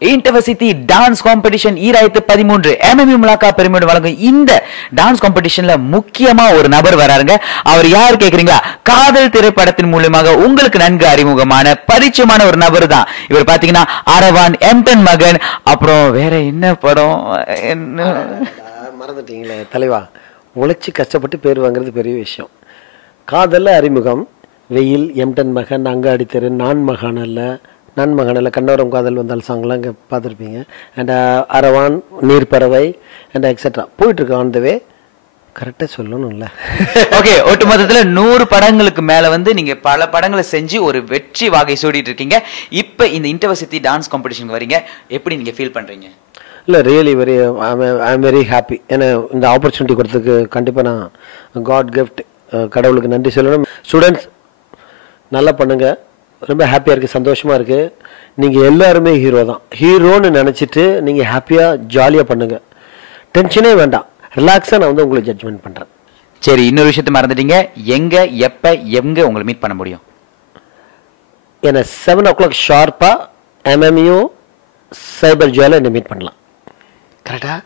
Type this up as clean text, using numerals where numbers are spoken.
இன்டர்வர்சிட்டி dance competition 2013 MMA முலாக்கா பெருமையோடு வழங்கும் இந்த டான்ஸ் காம்படிஷன்ல முக்கியமா ஒரு நபர் வராருங்க. அவர் யார் கேக்குறீங்களா? காதல் திரைப்படத்தின் மூலமாக உங்களுக்கு நன்கு அறிமுகமான பரிச்சயமான ஒரு நபர் தான். இவர் பாத்தீங்கன்னா அரவான், எம்டன் மகன், அப்புறம் வேற என்ன படம் என்ன மறந்துட்டீங்களே தலைவா. உழைச்சி கஷ்டப்பட்டு பேர் வாங்குறது பெரிய விஷயம். காதல்ல அறிமுகம், வெயில், எம்டன் மகன், அங்காடி தெரு, நான் மகானல்ல கண்ணோரம் காதல் வந்தால் சாங்லாம் இங்கே பார்த்துருப்பீங்க. And Aravan, Neerparavai and etcetera போயிட்டுருக்கு. ஆன் த வே கரெக்டாக சொல்லணும்ல. ஓகே, ஒட்டுமொத்தத்தில் 100 படங்களுக்கு மேலே வந்து நீங்கள் பல படங்களை செஞ்சு ஒரு வெற்றி வாகை சூடிட்டு இருக்கீங்க. இப்போ இந்த இன்டர்வர்சிட்டி டான்ஸ் காம்படிஷனுக்கு வரீங்க, எப்படி நீங்கள் ஃபீல் பண்ணுறீங்க? இல்லை, really I am very happy. ஏன்னா இந்த ஆப்பர்ச்சுனிட்டி கொடுத்ததுக்கு கண்டிப்பாக நான் காட் கிஃப்ட், கடவுளுக்கு நன்றி சொல்லணும். ஸ்டூடெண்ட்ஸ் நல்லா பண்ணுங்கள், ரொம்ப ஹாப்பியாக இருக்குது, சந்தோஷமாக இருக்குது. நீங்கள் எல்லாருமே ஹீரோ தான். ஹீரோன்னு நினச்சிட்டு நீங்கள் ஹாப்பியாக ஜாலியாக பண்ணுங்கள், டென்ஷனே வேண்டாம், ரிலாக்ஸாக நான் வந்து உங்களை ஜட்ஜ்மெண்ட் பண்ணுறேன். சரி, இன்னொரு விஷயத்தை மறந்துட்டீங்க, எங்கே எப்போ எங்கே உங்களை மீட் பண்ண முடியும்? என்னை 7 o'clock ஷார்ப்பாக MMU சைபர் ஜுவலில் என்னை மீட் பண்ணலாம். கரெக்டாக